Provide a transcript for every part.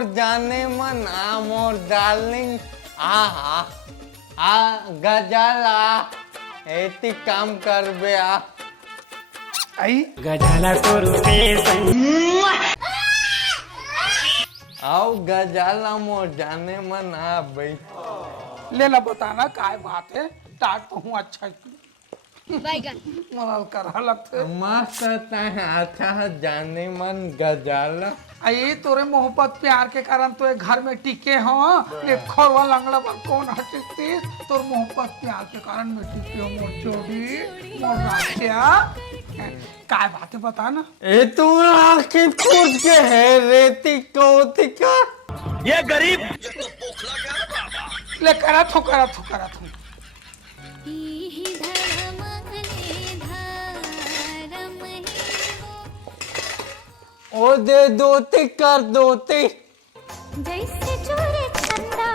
मोर जाने मन मोर डार्लिंग गजल एती काम करबे आई गजाला को आओ गजाला मोर जाने मन भाई ले ला बताना काय बात है टाट तो हूँ अच्छा मरल करा लगते मस्त है अच्छा है जाने मन गजाला आई तोरे मोहब्बत प्यार के कारण तो घर में टिके हो ये खोरवा लंगड़ा पर कौन हटती तोर मोहब्बत प्यार के कारण में टिके हो मोर चोरी मोर राखिया काय बात है बता ना ए तू राखी खुद के है रेती कोती का ये गरीब ले करा थो ओ दे दोती कर दोती जैसे चोरे छंदा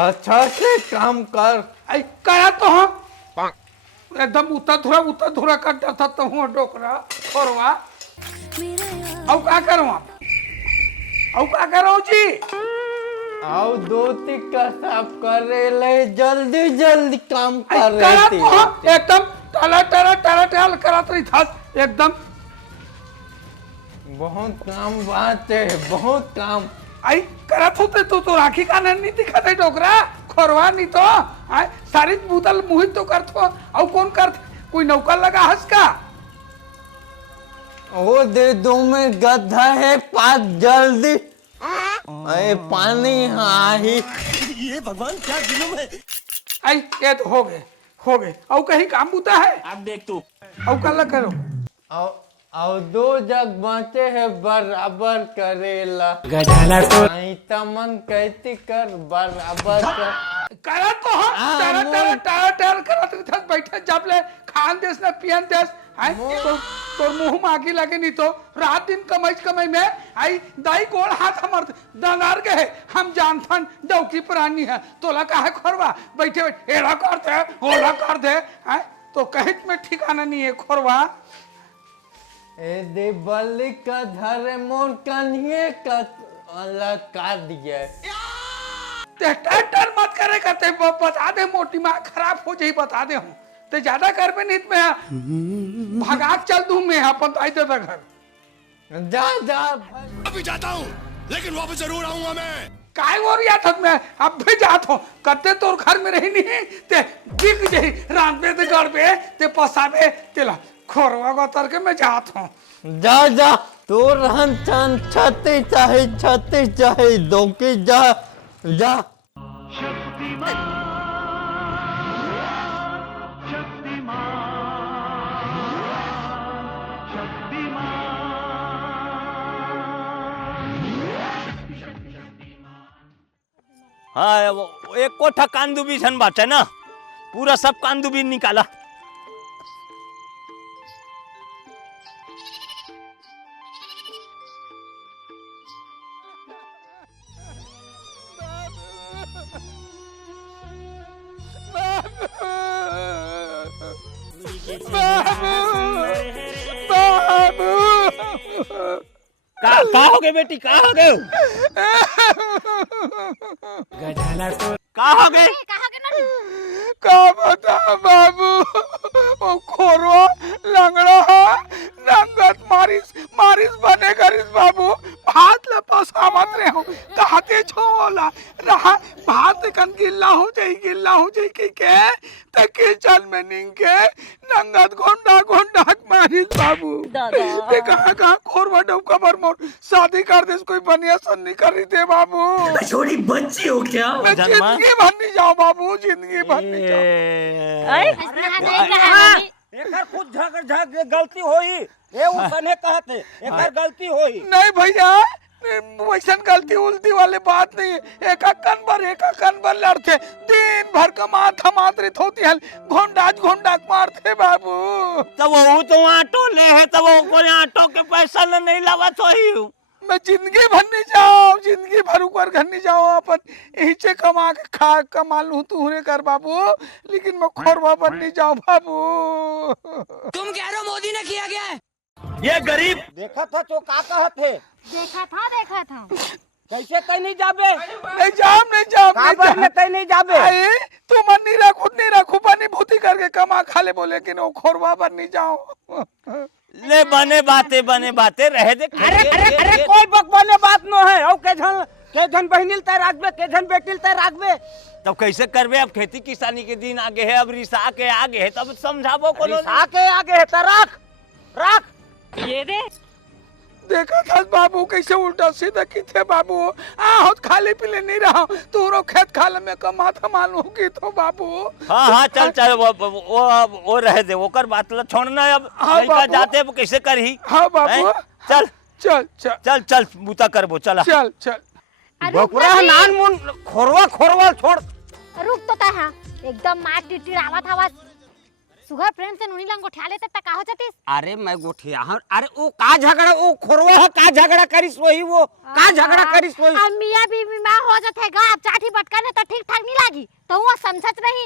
अच्छा से काम कर आई करा तो हम एकदम उतर धुरा कर डरता तो हूँ डोकरा खोरवा औ का करूँ औ का करो जी आओ दोती का साफ करे ले जल्दी जल्दी काम कर करा रही तो हम एकदम टला करत रही था एकदम बहुत काम बात है बहुत काम आई करत होते तो राखी का नहीं दिखत है डोकरा खोरवा नहीं तो आई सारी बुतल मुहित तो करत हो औ कौन करत कोई नौकर लगा हंस का वो दे दो में गधा है पास जल्दी अरे पानी ही ये भगवान क्या जुलुम है। आई ये तो हो गए औ कहीं काम बुता है अब देख तू औ कल करो और दो जग बचे है बराबर करेला गजाला को तमन कहती कर बराबर कर करा तो हम टर करत रही था बैठे जब ले खान देश ना पियन देश आई तो मुंह मागी लगे नहीं तो रात दिन कमाई में आई दाई गोड़ हाथ हमर दंगार के है हम जानथन डौकी प्राणी है तोला काहे खोरवा बैठे एड़ा करते ओड़ा कर दे आई तो कहित में ठिकाना नहीं है खोरवा ए दे बल्ली का धरे मोर कन्हे का लटका दिया टर मत करे करते बता दे मोटी माँ खराब हो जाई बता दे हूँ ते ज्यादा कर पे नहीं में भगाक चल दूं मैं अपन तो आई दे घर जा अभी जाता हूँ लेकिन वापस जरूर आऊंगा मैं काय हो रहा था मैं अब भी जात हूँ करते तो घर में रही नहीं ते दिख जाई रात में ते घर पे ते पसाबे तेला खोरवा गतर के मैं जात हूँ जा तो रहन चन छते चाहे दोके जा हाँ एक कोठा कांदुबी छन बात है ना पूरा सब कांदुबी निकाला का हो गए बेटी का हो गए गजाला को का हो गए का बता बाबू ओ खोरो लंगड़ा नंगत मारिस बने करिस बाबू भात ले पसावत रे हो कहते छोला रहा भात कन गिल्ला हो जाई के त किचन में निंगे नंगत गोंडा मारिस बाबू ते कहां खोरवा डौका पर मोर शादी कर देस कोई बनिया सन्नी करी दे बाबू छोटी बच्ची हो क्या जिंदगी भर नहीं जाओ बाबू जिंदगी भर नहीं जाओ एकर कुछ झग गलती होई ए उसने कहते एकर गलती होई नहीं भैया वैसन गलती उल्टी वाली बात नहीं है एक कन बर लड़ते दिन भर का मात रही होती है घोंडा मारते बाबू तब वो तो आटो ले है तब वो कोई आटो के पैसा नहीं लावा तो ही मैं जिंदगी भर नहीं जाओ जिंदगी भर ऊपर घर नहीं जाओ अपन यही से कमा के खा कमा लूं तू रे कर बाबू लेकिन मैं खोरवा पर नहीं जाऊं बाबू तुम कह रहे हो मोदी ने किया क्या है ये गरीब देखा था तो का कहत थे देखा था कैसे तय नहीं जाबे नहीं जाम काबर में तय नहीं जाबे आई तू मन नहीं रखू पानी भूती करके कमा खा ले बोले कि नो खोरवा पर नहीं जाओ। ले बने बातें रहे दे। अरे कोई बकवाने बात नो है औ के धन बहनिल तय राखबे के धन बेटिल तय राखबे तब कैसे करबे? अब खेती किसानी के दिन आगे है, अब रिसा के आगे है, तब समझाबो कोनो आके आगे है त राख ये दे देखा था बाबू कैसे उल्टा सीधा की थे बाबू आ खाली पीले नहीं रहा तू खेत खाल में कमा था मालूम की तो बाबू। हाँ चल वो रहे दे ओकर बात ला छोड़ना अब। हाँ, नहीं का बाबू। जाते अब कैसे करही? हाँ बाबू चल चल चल चल बूता करबो चला। चल चल बकुरा नान मुन खोरवा छोड़ रुक तो ता हाँ एकदम मार टिटी आवाज आवाज सुगर प्रेम से नुनी लंगो ठा लेते का हो जातीस। अरे मैं गोठिया हूं अरे वो का झगड़ा वो खोरवा है का झगड़ा करिस वही वो का झगड़ा करिस वही अब मियां बीवी मां हो जाते गा अब चाठी बटकाने तो ठीक ठाक नहीं लागी तो वो समझत नहीं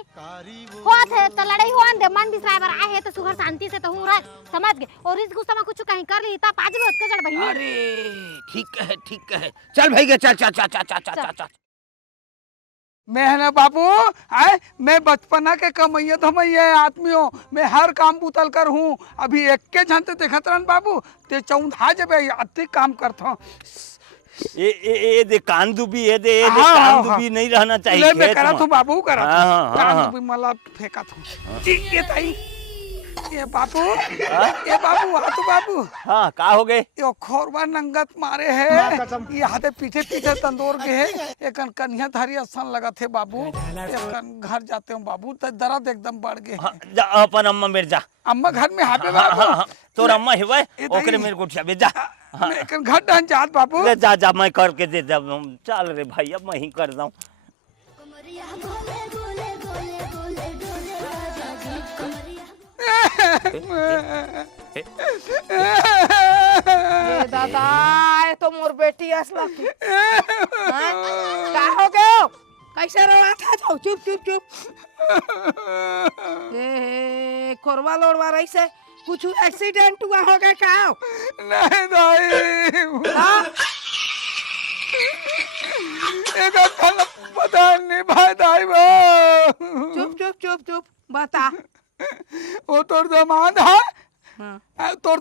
होत है तो लड़ाई होन दे मन बिसराय बर आए है तो सुगर शांति से तो हूं रह समझ गए और इस गुस्सा में कुछ कहीं कर ली ता पाज में उसके जड़ बहिनी। अरे ठीक है चल भाई चल मैं है ना बाबू आए मैं बचपना के कमैया धमैया आदमियों मैं हर काम बुतल कर हूँ अभी एक के जानते देखत रहन बाबू ते चौंधा जबे अति काम करता हूँ। ये दे कांदुबी ये दे हाँ, कांदुबी नहीं रहना चाहिए। ले मैं खेत करा में। तू बाबू करा हाँ, कांदुबी मला फेंका तू ये ताई ये बाबू आ तू बाबू हाँ का हो गए? यो खोरवा नंगत मारे है ये हाथे पीछे तंदूर के है एकन कन्या धारी असन लगा थे बाबू एकन घर जाते हूँ बाबू तो दर्द एकदम बढ़ गए। हाँ, जा अपन अम्मा मेरे जा। अम्मा घर में हापे बाबू तोर अम्मा हिवे ये ओकरे ताई। मेरे को छबे जा। मैं एकन घर डन जात बाबू ले जा मैं करके दे दे चल रे भाई अब मैं ही कर दूं। दादा ये तो मोर बेटी असला की का हो गयो कैसे रवा था जाओ चुप ए कोरवा लोड़वा रही से कुछ एक्सीडेंट हुआ होगा का नहीं दाई एक खाना पता नहीं भाई दाई बा चुप बता वो तोर दमाद है तोर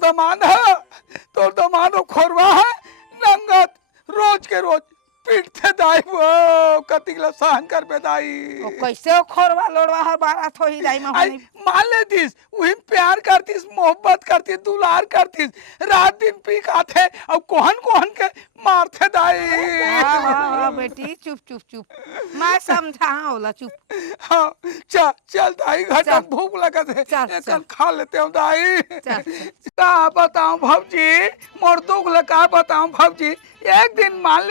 दमाद वो खोरवा है नंगत रोज के रोज पीटते दाई वो कतिगला सहन कर बे दाई ओ कैसे खोरवा लोड़वा हर बार थोड़ी दाई में आई मान लेतीस वही प्यार करतीस मोहब्बत करतीस दुलार करतीस रात दिन पी खाते और कोहन के मारते दाई। हां बेटी चुप मैं समझा होला चुप हाँ चल दाई घटा भूख लगा थे चल। खा लेते हूँ दाई। चल। का बताऊं भौजी मोर दुख का बताऊं भौजी एक दिन मान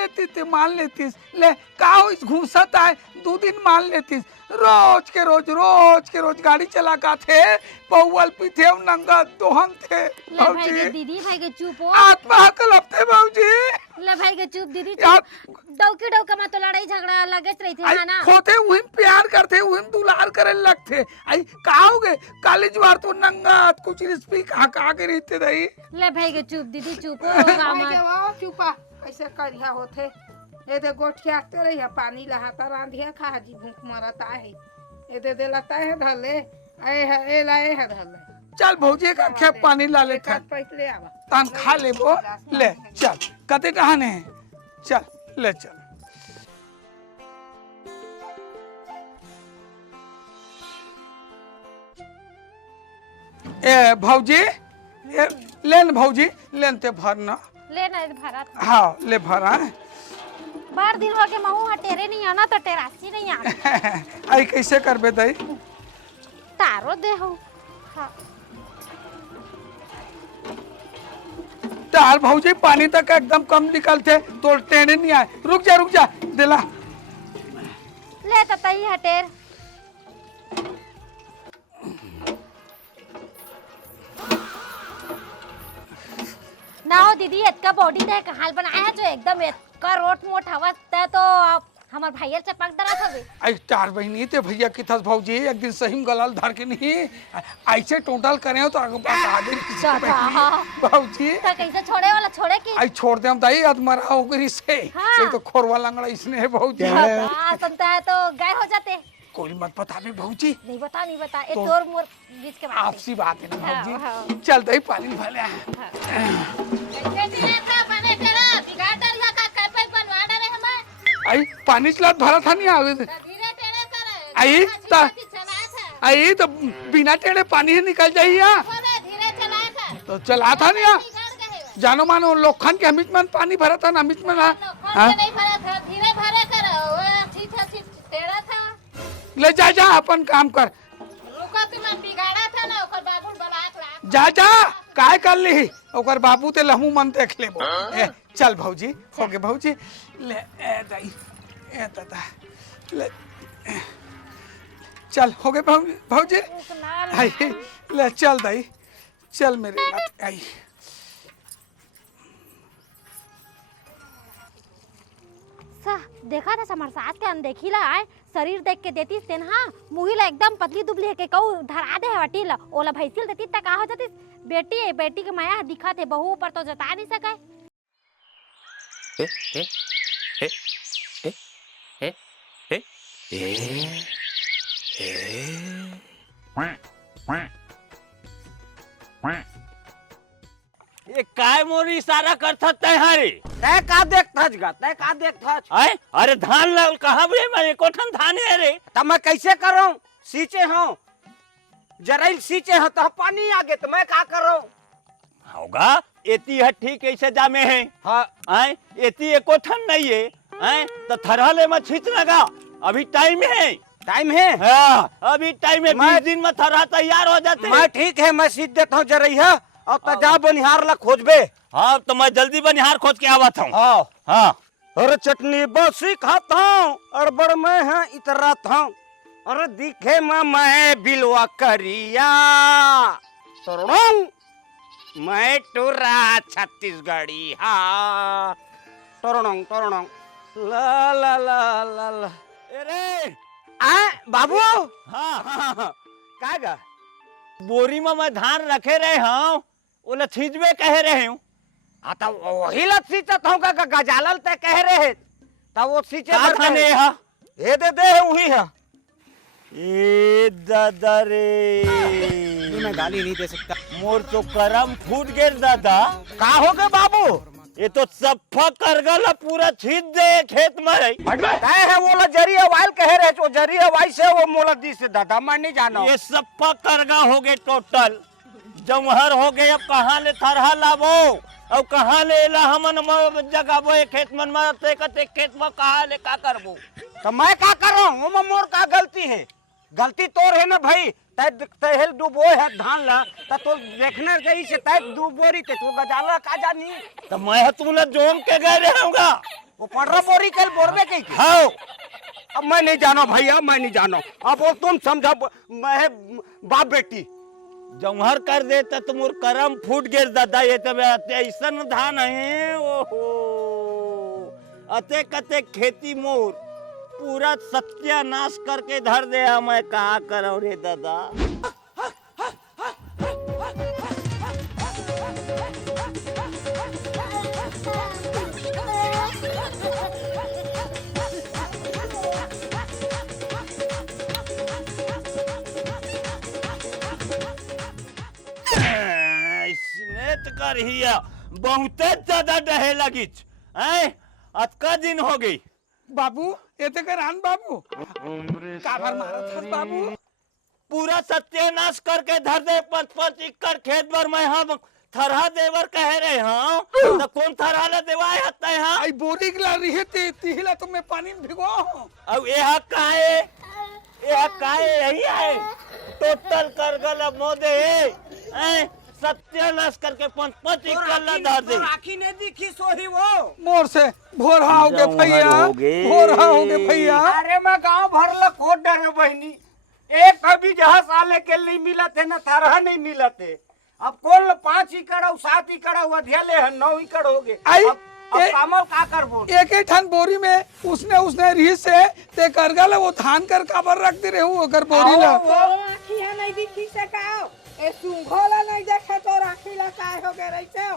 लेती ले का इस घूसत आए 2 दिन मान लेती रोज के रोज गाड़ी चला का थे पौवल पीथे नंगा दोहन थे ले भाई के दीदी भाई के चुप हो आत्मा कलपते भौजी ले भाई के चुप दीदी यार डौका में तो लड़ाई झगड़ा लगत रही थे ना होते वही प्यार करते वही दुलार करे लगते आई कहोगे कॉलेज वार तो नंगा कुछ रिस्पी कहा के रहते रही। ले भाई के चुप दीदी चुप हो चुपा ऐसे करिया होते ये दे गोठियाते रहिया पानी लहाता रांधिया खा जी भूख मरता है ये दे लगता है धले ए लाए है धले चल भौजी का खेप पानी ला ले था पैसे आवा तान खा ले वो ले चल कते टहने चल ले चल ए भौजी लेन भौजी लेन ते भरना ले ना भरा था हाँ ले भरा बार दिन हो के महू हटेरे नहीं आना तो टेरासी नहीं आना आई कैसे करबे दई तारो दे हो हाँ तार भौजी पानी तक एकदम कम निकलते तो टेने नहीं आए रुक जा दिला ले तो तई हटेर ना हो दीदी इतना बॉडी देख हाल बनाया है जो एकदम इतना रोट मोट हवा तो हमार भैया चपक डरा हवे आई चार बहनी ते भैया की थस भौजी एक दिन सही में गलाल धर के नहीं ऐसे टोटल करे हो तो आगे भौजी तो कैसे छोड़े वाला छोड़े की आई छोड़ दे हम दाई अदमरा होकर से हाँ। ये तो खोरवा लंगड़ा इसने है भौजी सुनता है तो गाय हो जाते कोई मत बता भी भौजी नहीं बता ये तोर मोर बीच के बात आपसी बात है ना हाँ, भौजी हाँ। चल दई पानी भले आई पानी चलात भरा था नहीं आवे आई आई तो बिना टेढ़े पानी ही निकल जाइए तो चला था नहीं जानो मानो लोखन के हमित मन पानी भरा था ना हमित मन ले जा जा अपन काम कर जा जा काय कर ली ओकर बाबू ते लहू मन देख लेबो चल भौजी हो गे भौजी ले ए दाई ए दादा ले चल हो गए भौजी आई ले चल दाई चल मेरे बात आई देखा था समर साथ के अनदेखी ला आए शरीर देख के देती तेन हाँ मुही ला एकदम पतली दुबली है के कहू धरा दे हवाटी ला ओला भैंसिल देती तक का हो जाती बेटी है बेटी के माया दिखा थे बहू ऊपर तो जता नहीं सके ये काय मोरी इशारा करता तय हारे तय का देखता गा तय का देखता आए अरे धान लाल कहाँ बे मैं कोठन धान है रे तब मैं कैसे कर रहा हूँ सींचे हूँ जराइल सींचे हूँ तो पानी आगे तो मैं क्या कर रहा हूँ होगा एती है ठीक ऐसे जामे है हाँ आए एती ये कोठन नहीं है आए तो थरहले में छींच लगा अभी टाइम है हाँ अभी टाइम है 20 दिन में थरहा तैयार हो जाते मैं ठीक है मैं सीख देता हूँ जरैया अब तो जा बनिहार ला खोजबे हाँ तो मैं जल्दी बनिहार खोज के आवत हूँ हाँ हाँ अरे चटनी बसी खाता हूँ अड़बड़ में है इतरात हूँ अरे दिखे मैं बिलवा करिया तोड़ों मैं टूरा छत्तीसगढ़ी हाँ तोड़ों तोड़ों ला ला ला ला ला अरे आ बाबू हाँ हाँ का गा बोरी में मैं धान रखे रहे हूँ ओला छींचबे कह रहे हूँ हाँ तो वही लत सींचत हूँ का गजालल ते कह रहे तब वो सींचे का भर धान के- है हा? ये दे वही है ए दादा रे मैं गाली नहीं दे सकता मोर तो करम फूट गए दादा का हो गए बाबू ये तो सफा कर गला पूरा छींच दे खेत में रही काय है वो ला जरी हवाइल कह रहे जो जरी हवाई से वो मोला दी से दादा मैं नहीं जाना ये सफा करगा हो गए टोटल जमहर हो गए अब कहाँ ले थरहा लाबो अब कहाँ ले ला हमन जगाबो एक खेत मन में ते कते खेत में कहाँ ले का करबो तो मैं क्या कर रहा हूँ वो मोर का गलती है गलती तोर है ना भाई तहल डूबो है धान ला तो देखने गई से तय डूबोरी ते तू गजाला का जानी तो मैं तुमने जोम के गए रहूंगा वो पड़ बोरी कल बोरबे कही थी हाँ अब मैं नहीं जाना भैया मैं नहीं जाना अब वो तुम समझा मैं बाप बेटी जमहर कर दे तो तुम करम फूट गए दादा ये तो ऐसा धान है ओहो अते कते खेती मोर पूरा सत्यानाश करके धर दे मैं कहा करो रे दादा कर हिया बहुते ज्यादा डहे लगिच हैं अतका दिन हो गई बाबू ये तो करान बाबू काबर मारा था बाबू पूरा सत्यानाश करके धर दे 5-5 एकड़ खेत भर में हम थरहा देवर कह रहे हाँ तो कौन थरहा ले देवाए हत्ता है हाँ आई बोरी गिला रही है तिहिला तुम मैं पानी में भिगो अब ये काहे यही है टोटल कर गल मोदे हैं सत्यानाश करके 5-5 एकड़ ला धर दे आखी ने दिखी सोही वो मोर से भोर हो गए भैया भोर हो गए भैया अरे मैं गांव भर ला खोद डरे बहनी एक कभी जहाँ साले के नहीं मिला थे ना थारहा नहीं मिला थे अब कौन 5 एकड़ और 7 एकड़ अधिया ले 9 एकड़ हो गए आई अब ए- कामल का करबो एक ही ठन बोरी में उसने री से ते कर गल वो धान कर काबर रख दे रहू अगर बोरी ला तो आँखिया नहीं दिखी से काओ ए सुंघोला नहीं देखे तो राखी ला काय हो गए रही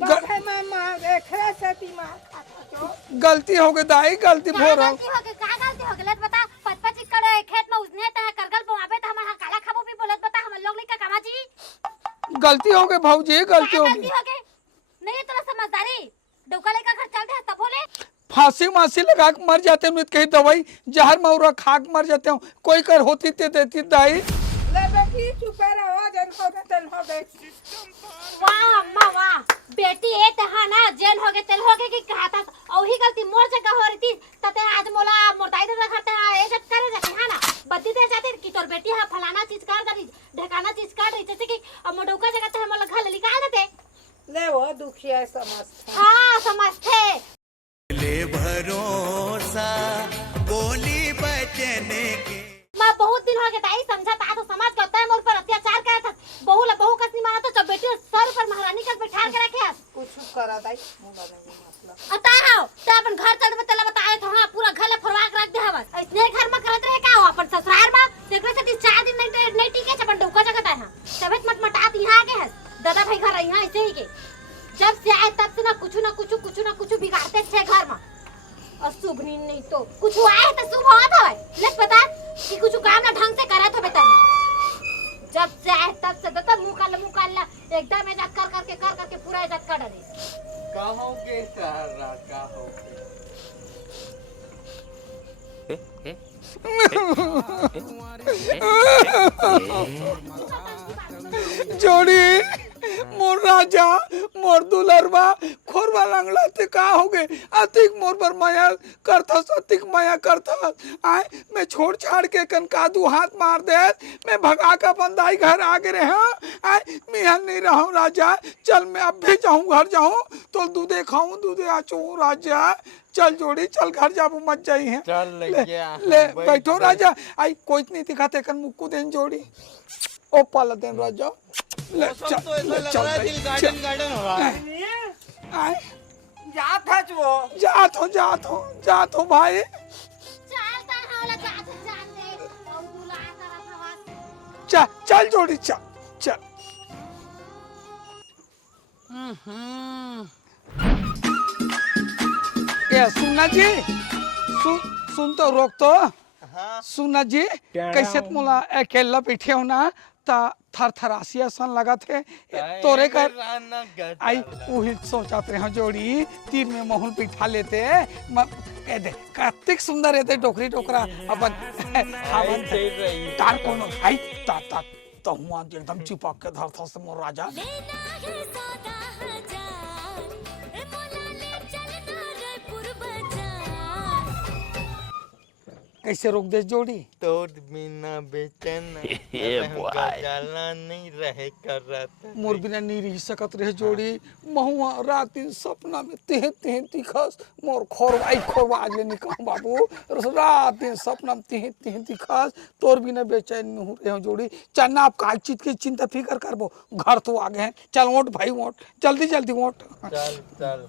गधे में मार देखरे से ती मार खाता जो गलती हो गई दाई गलती का भोर गलती हो गई का गलती हो गई लेट बता 5-5 एकड़ खेत में उसने त करगल पवाबे त हमर काला खाबो भी बोलत बता हम लोग नहीं का कामाजी गलती हो गई भाऊजी गलती का हो गलती गई हो गई नहीं तोरा समझदारी डोका लेकर घर चल दे तब बोले फांसी मासी लगा के मर जाते हैं कहीं दवाई जहर मौरा खा के मर जाते हो कोई कर होती ते देती दाई ले बेटी चुपे रहो जन हो गए तेल हो गए वाह अम्मा वाह बेटी ए तहा ना जेल हो गए तेल हो गए की कहता और ही गलती मोर जगह हो रही थी तते आज मोला मोटाई दे करते हैं ए जब करे जाती है ना बद्दी दे जाती कि तोर बेटी है फलाना चीज कर दरी ढकाना चीज कर रही जैसे कि मोडौका जगह ते हम घर निकाल देते ले वो दुखिया समझते हाँ समझते ले भरोसा बोली बचने के माँ बहुत दिन हो गए ताई समझा ता तो समाज के होता है मोर पर अत्याचार करे था बहू कसनी माना तो जब बेटी सर पर महारानी का बैठा के रखे कुछ करा दाई मुंगा नहीं मतलब अता आओ त अपन घर चल बतला बताए तो हां पूरा घर ले फरवा के रख दे हवस ऐसने घर में करत रहे का हो अपन ससुराल में देखरे से 4 दिन नहीं टिके अपन डोका जगत है तबेत मटमटात यहां आगे है दादा भाई घर यहां ऐसे ही के जब से आए तब से ना कुछ बिगाड़ते थे घर में अशुभ नहीं तो कुछ आए तो शुभ होत है ले पता कि कुछ काम ना ढंग से करत हो बेटा जब से आए तब से तो मुंह काला एकदम इज्जत करके पूरा इज्जत कर डाले कहोगे सारा कहोगे जोड़ी मोर राजा मोर दुलरवा खोरवा लंगड़ा ते का हो गए अतिक मोर पर माया करथस अतिक माया करथस आए मैं छोड़ छाड़ के कनका दू हाथ मार दे मैं भगा का बंदाई घर आगे रहे आए मिहल नहीं रहूं राजा चल मैं अब भी जाऊं घर जाऊं तो दूधे खाऊं दूधे आचू राजा चल जोड़ी चल घर जाबू मत जाई है चल ले बैठो राजा आई कोई नहीं दिखाते कन मुक्कू देन जोड़ी ओ पाला देन राजा ले चल तो ऐसा लग रहा है दिल गार्डन हो रहा है आए जात है जो जात हो भाई चलता है वाला जाते और दूल्हा तरफ हवा चल जोड़ी चल ये सुनना जी सुन तो रोक तो सुनना जी कैसे मोला अकेला बैठे हो ना ता थरथरासिया सन लगा थे तोरे कर आई वही सोचाते हैं जोड़ी तीन में मोहन पिठा लेते कह दे कार्तिक सुंदर रहते डोकरी टोकरा अपन हवन तार कोनो आई ता तो हुआ एकदम चिपक के धरथा से मोर राजा कैसे रोक दे जोड़ी तोड़ बिना बेचैन जाला नहीं रहे कर रहा था मोर बिना नहीं रह सकत रहे जोड़ी महुआ रात दिन सपना में तेह दिखस मोर खोरवा आज ले निकल बाबू रात दिन सपना में तेह दिखस तोर बिना बेचैन नहीं हो रहे जोड़ी चलना आप का चीज की चिंता फिकर करबो घर तो आगे हैं चल वोट भाई वोट जल्दी वोट चल